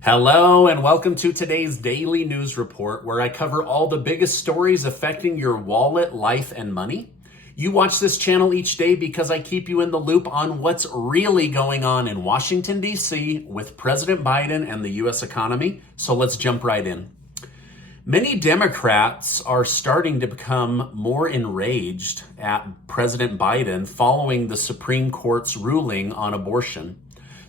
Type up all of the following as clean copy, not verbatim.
Hello, and welcome to today's daily news report, where I cover all the biggest stories affecting your wallet, life, and money. You watch this channel each day because I keep you in the loop on what's really going on in Washington, D.C. with President Biden and the U.S. economy. So let's jump right in. Many Democrats are starting to become more enraged at President Biden following the Supreme Court's ruling on abortion.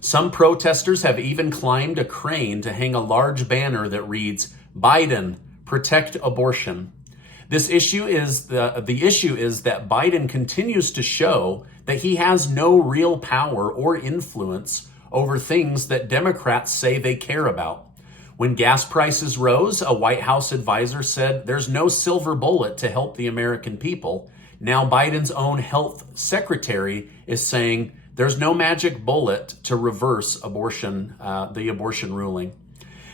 Some protesters have even climbed a crane to hang a large banner that reads, "Biden, protect abortion." The issue is that Biden continues to show that he has no real power or influence over things that Democrats say they care about. When gas prices rose, a White House advisor said there's no silver bullet to help the American people. Now Biden's own health secretary is saying there's no magic bullet to reverse the abortion ruling.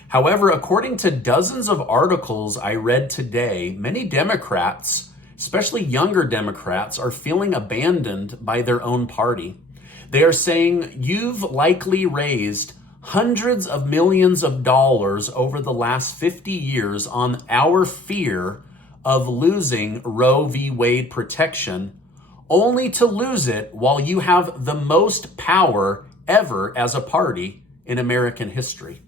However, according to dozens of articles I read today, many Democrats, especially younger Democrats, are feeling abandoned by their own party. They are saying, "You've likely raised hundreds of millions of dollars over the last 50 years on our fear of losing Roe v. Wade protection, only to lose it while you have the most power ever as a party in American history."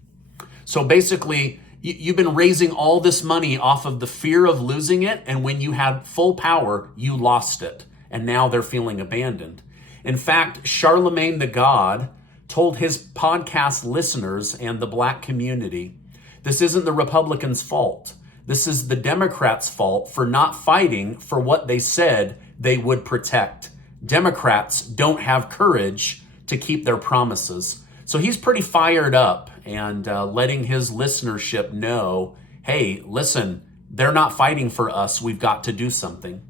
So basically, you've been raising all this money off of the fear of losing it, and when you had full power, you lost it, and now they're feeling abandoned. In fact, Charlemagne the God told his podcast listeners and the black community, this isn't the Republicans' fault. This is the Democrats' fault for not fighting for what they said they would protect. Democrats don't have courage to keep their promises. So he's pretty fired up and letting his listenership know, hey, listen, they're not fighting for us. We've got to do something.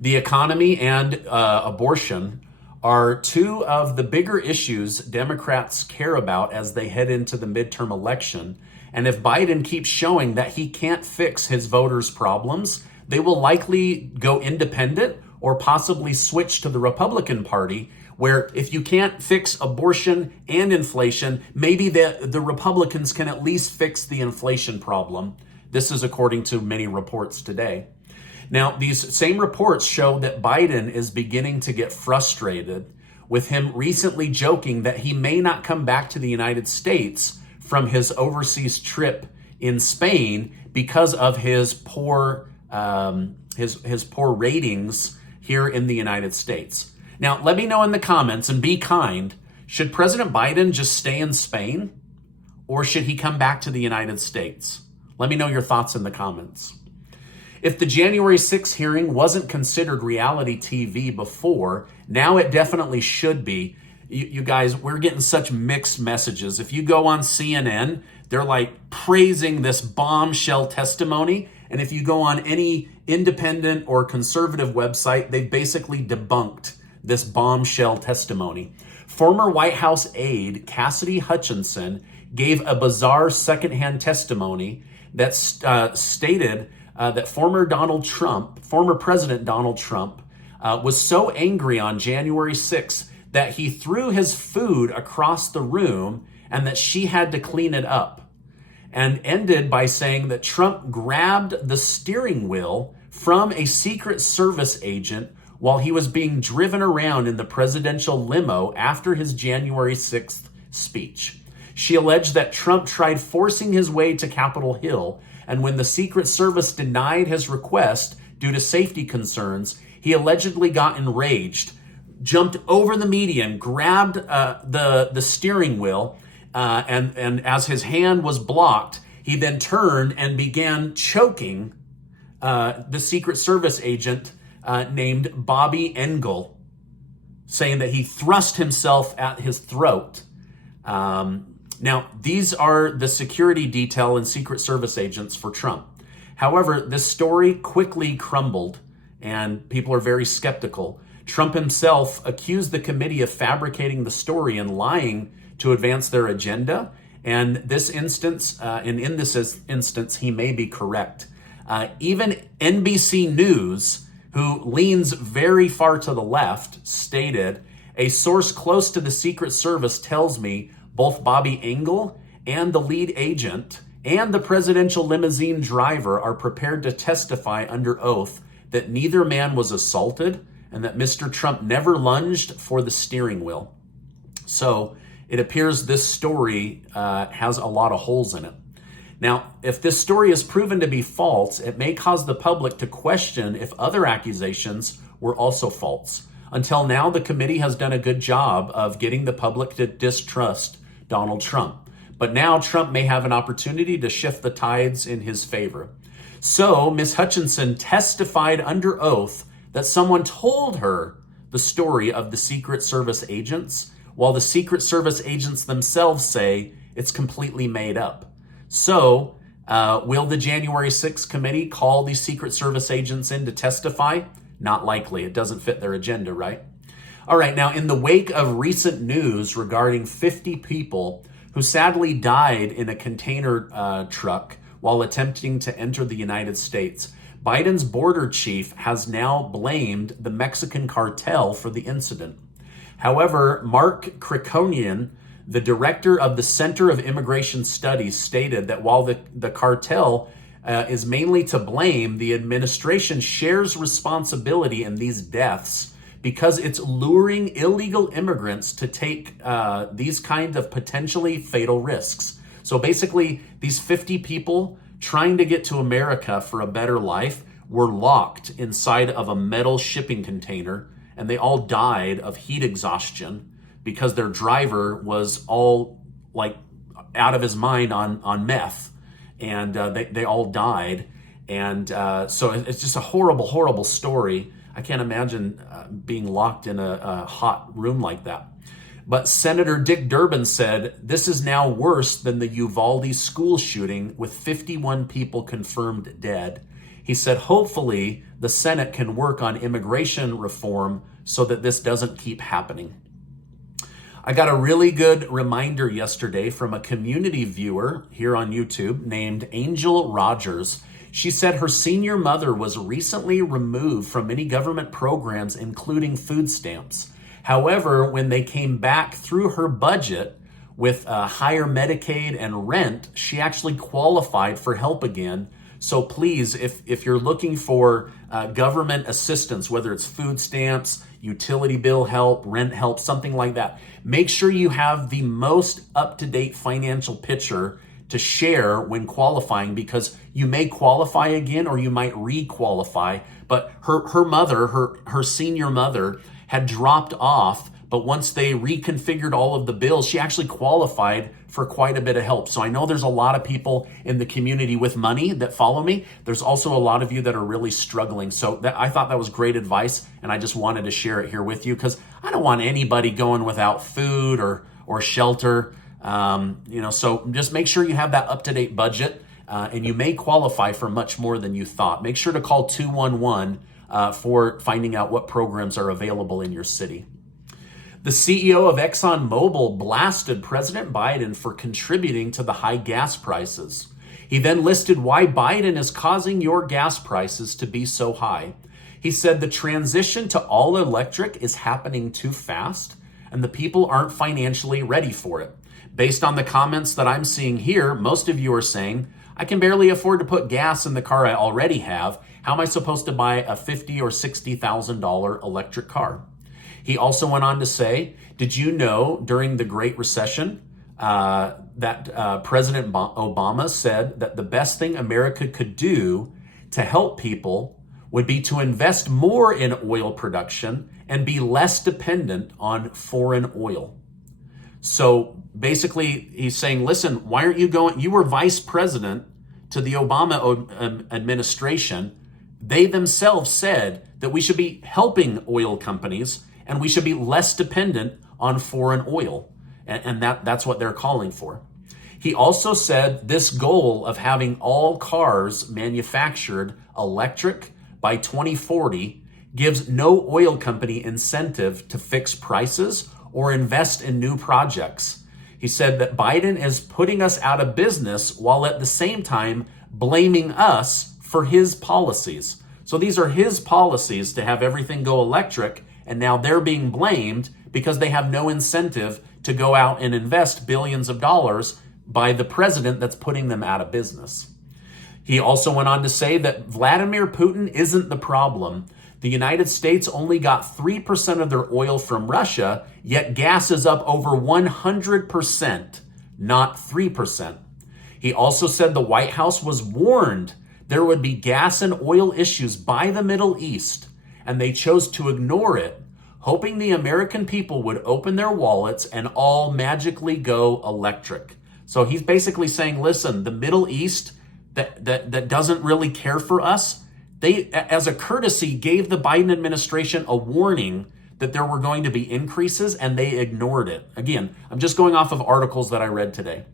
The economy and abortion are two of the bigger issues Democrats care about as they head into the midterm election. And if Biden keeps showing that he can't fix his voters' problems, they will likely go independent or possibly switch to the Republican Party, where if you can't fix abortion and inflation, maybe the Republicans can at least fix the inflation problem. This is according to many reports today. Now, these same reports show that Biden is beginning to get frustrated, with him recently joking that he may not come back to the United States from his overseas trip in Spain because of his poor ratings here in the United States. Now, let me know in the comments, and be kind, should President Biden just stay in Spain, or should he come back to the United States? Let me know your thoughts in the comments. If the January 6th hearing wasn't considered reality TV before, now it definitely should be. You guys, we're getting such mixed messages. If you go on CNN, they're like praising this bombshell testimony. And if you go on any independent or conservative website, they've basically debunked this bombshell testimony. Former White House aide Cassidy Hutchinson gave a bizarre secondhand testimony that stated that former President Donald Trump was so angry on January 6th that he threw his food across the room and that she had to clean it up, and ended by saying that Trump grabbed the steering wheel from a Secret Service agent while he was being driven around in the presidential limo after his January 6th speech. She alleged that Trump tried forcing his way to Capitol Hill, and when the Secret Service denied his request due to safety concerns, he allegedly got enraged, jumped over the median, grabbed the steering wheel, and as his hand was blocked, he then turned and began choking the Secret Service agent named Bobby Engel, saying that he thrust himself at his throat. Now, these are the security detail and Secret Service agents for Trump. However, this story quickly crumbled, and people are very skeptical. Trump himself accused the committee of fabricating the story and lying to advance their agenda. And in this instance, he may be correct. Even NBC News, who leans very far to the left, stated, "A source close to the Secret Service tells me both Bobby Engel and the lead agent and the presidential limousine driver are prepared to testify under oath that neither man was assaulted and that Mr. Trump never lunged for the steering wheel. So it appears this story has a lot of holes in it. Now, if this story is proven to be false, it may cause the public to question if other accusations were also false. Until now, the committee has done a good job of getting the public to distrust Donald Trump. But now Trump may have an opportunity to shift the tides in his favor. So Ms. Hutchinson testified under oath that someone told her the story of the Secret Service agents, while the Secret Service agents themselves say it's completely made up. So will the January 6th committee call these Secret Service agents in to testify? Not likely. It doesn't fit their agenda, right? All right, now in the wake of recent news regarding 50 people who sadly died in a container truck while attempting to enter the United States, Biden's border chief has now blamed the Mexican cartel for the incident. However, Mark Krikonian, the director of the Center of Immigration Studies, stated that while the cartel is mainly to blame, the administration shares responsibility in these deaths because it's luring illegal immigrants to take these kinds of potentially fatal risks. So basically, these 50 people trying to get to America for a better life were locked inside of a metal shipping container, and they all died of heat exhaustion because their driver was all like out of his mind on meth, and they all died. And so it's just a horrible, horrible story. I can't imagine being locked in a hot room like that. But Senator Dick Durbin said, this is now worse than the Uvalde school shooting with 51 people confirmed dead. He said, hopefully the Senate can work on immigration reform so that this doesn't keep happening. I got a really good reminder yesterday from a community viewer here on YouTube named Angel Rogers. She said her senior mother was recently removed from many government programs, including food stamps. However, when they came back through her budget with higher Medicaid and rent, she actually qualified for help again. So please, if you're looking for government assistance, whether it's food stamps, utility bill help, rent help, something like that, make sure you have the most up-to-date financial picture to share when qualifying, because you may qualify again or you might re-qualify. But her mother, her senior mother, had dropped off, but once they reconfigured all of the bills, she actually qualified for quite a bit of help. So I know there's a lot of people in the community with money that follow me. There's also a lot of you that are really struggling. So I thought that was great advice, and I just wanted to share it here with you because I don't want anybody going without food or shelter. So just make sure you have that up-to-date budget, and you may qualify for much more than you thought. Make sure to call 211 for finding out what programs are available in your city. The CEO of ExxonMobil blasted President Biden for contributing to the high gas prices. He then listed why Biden is causing your gas prices to be so high. He said the transition to all electric is happening too fast, and the people aren't financially ready for it. Based on the comments that I'm seeing here, most of you are saying, I can barely afford to put gas in the car I already have. How am I supposed to buy a $50,000 or $60,000 electric car? He also went on to say, did you know during the Great Recession that President Obama said that the best thing America could do to help people would be to invest more in oil production and be less dependent on foreign oil? So basically he's saying, listen, why aren't you going? You were vice president to the Obama administration. They themselves said that we should be helping oil companies and we should be less dependent on foreign oil. And that's what they're calling for. He also said this goal of having all cars manufactured electric by 2040 gives no oil company incentive to fix prices or invest in new projects. He said that Biden is putting us out of business while at the same time blaming us for his policies. So these are his policies to have everything go electric, and now they're being blamed because they have no incentive to go out and invest billions of dollars by the president that's putting them out of business. He also went on to say that Vladimir Putin isn't the problem. The United States only got 3% of their oil from Russia, yet gas is up over 100%, not 3%. He also said the White House was warned there would be gas and oil issues by the Middle East, and they chose to ignore it, hoping the American people would open their wallets and all magically go electric. So he's basically saying, listen, the Middle East that doesn't really care for us, they, as a courtesy, gave the Biden administration a warning that there were going to be increases, and they ignored it. Again, I'm just going off of articles that I read today.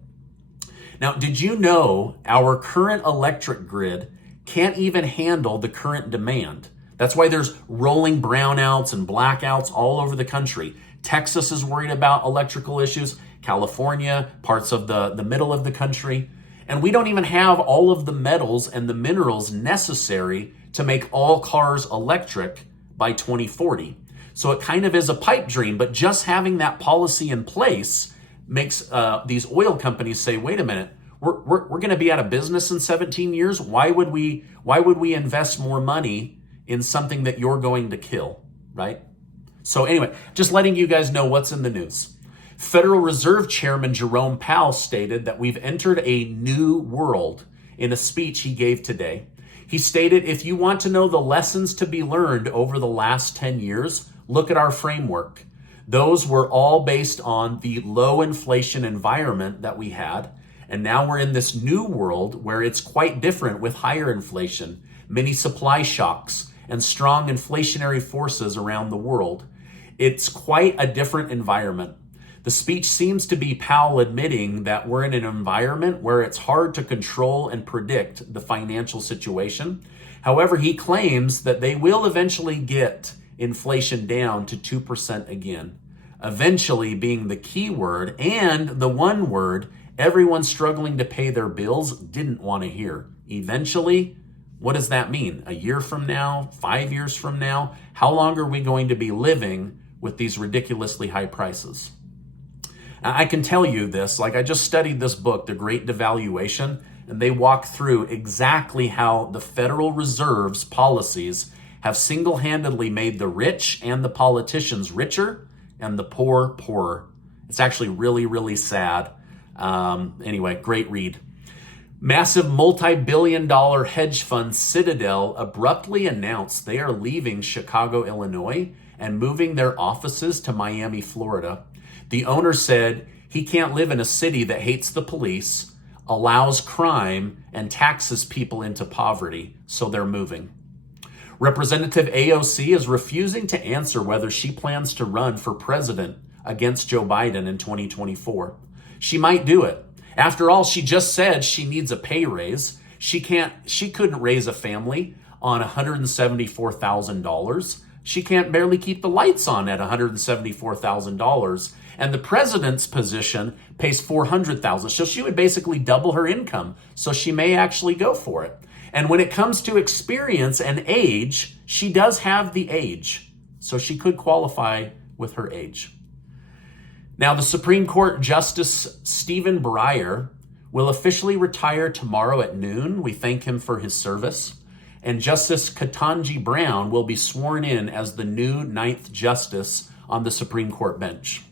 Now, did you know our current electric grid can't even handle the current demand? That's why there's rolling brownouts and blackouts all over the country. Texas is worried about electrical issues, California, parts of the middle of the country. And we don't even have all of the metals and the minerals necessary to make all cars electric by 2040. So it kind of is a pipe dream, but just having that policy in place makes these oil companies say, wait a minute, we're going to be out of business in 17 years. Why would we invest more money in something that you're going to kill, right? So anyway, just letting you guys know what's in the news. Federal Reserve Chairman Jerome Powell stated that we've entered a new world in a speech he gave today. He stated, if you want to know the lessons to be learned over the last 10 years, look at our framework. Those were all based on the low inflation environment that we had. And now we're in this new world where it's quite different with higher inflation, many supply shocks, and strong inflationary forces around the world. It's quite a different environment. The speech seems to be Powell admitting that we're in an environment where it's hard to control and predict the financial situation. However, he claims that they will eventually get inflation down to 2% again. Eventually being the key word, and the one word everyone struggling to pay their bills didn't want to hear. Eventually, what does that mean? A year from now? 5 years from now? How long are we going to be living with these ridiculously high prices? I can tell you this, like I just studied this book, The Great Devaluation, and they walk through exactly how the Federal Reserve's policies have single-handedly made the rich and the politicians richer and the poor poorer. It's actually really, really sad. Anyway, great read. Massive multi-billion-dollar hedge fund Citadel abruptly announced they are leaving Chicago, Illinois, and moving their offices to Miami, Florida. The owner said he can't live in a city that hates the police, allows crime, and taxes people into poverty, so they're moving. Representative AOC is refusing to answer whether she plans to run for president against Joe Biden in 2024. She might do it. After all, she just said she needs a pay raise. She couldn't raise a family on $174,000. She can't barely keep the lights on at $174,000. And the president's position pays $400,000. So she would basically double her income. So she may actually go for it. And when it comes to experience and age, she does have the age. So she could qualify with her age. Now, the Supreme Court Justice Stephen Breyer will officially retire tomorrow at noon. We thank him for his service. And Justice Ketanji Brown will be sworn in as the new 9th Justice on the Supreme Court bench.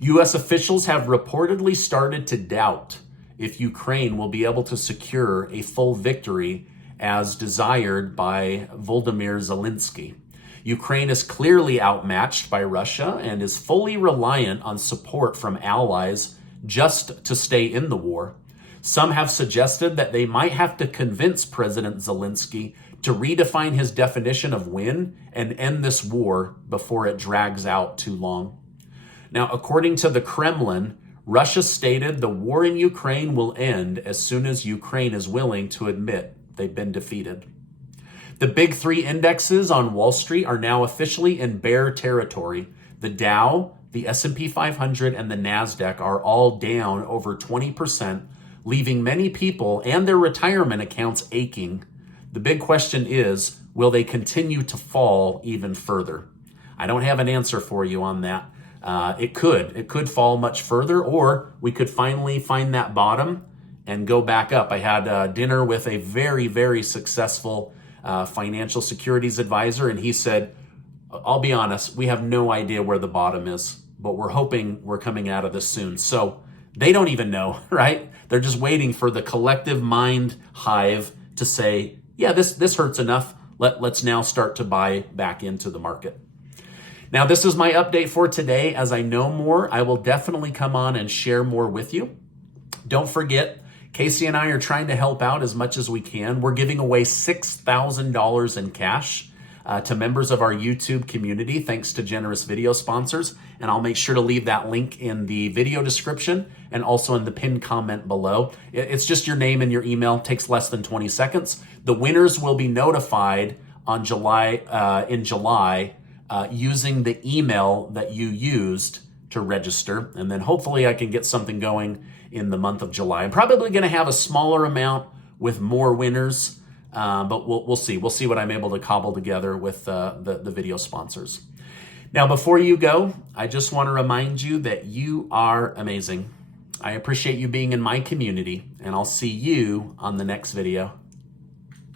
U.S. officials have reportedly started to doubt if Ukraine will be able to secure a full victory as desired by Volodymyr Zelensky. Ukraine is clearly outmatched by Russia and is fully reliant on support from allies just to stay in the war. Some have suggested that they might have to convince President Zelensky to redefine his definition of win and end this war before it drags out too long. Now, according to the Kremlin, Russia stated the war in Ukraine will end as soon as Ukraine is willing to admit they've been defeated. The big three indexes on Wall Street are now officially in bear territory. The Dow, the S&P 500, and the NASDAQ are all down over 20%, leaving many people and their retirement accounts aching. The big question is, will they continue to fall even further? I don't have an answer for you on that. it could fall much further, or we could finally find that bottom and go back up. I had dinner with a very, very successful financial securities advisor, and he said, I'll be honest, we have no idea where the bottom is, but we're hoping we're coming out of this soon. So they don't even know, right? They're just waiting for the collective mind hive to say, yeah, this hurts enough. Let's now start to buy back into the market. Now, this is my update for today. As I know more, I will definitely come on and share more with you. Don't forget, Casey and I are trying to help out as much as we can. We're giving away $6,000 in cash to members of our YouTube community, thanks to generous video sponsors. And I'll make sure to leave that link in the video description and also in the pinned comment below. It's just your name and your email. It takes less than 20 seconds. The winners will be notified on in July using the email that you used to register. And then hopefully I can get something going in the month of July. I'm probably going to have a smaller amount with more winners, but we'll see. We'll see what I'm able to cobble together with the video sponsors. Now, before you go, I just want to remind you that you are amazing. I appreciate you being in my community, and I'll see you on the next video.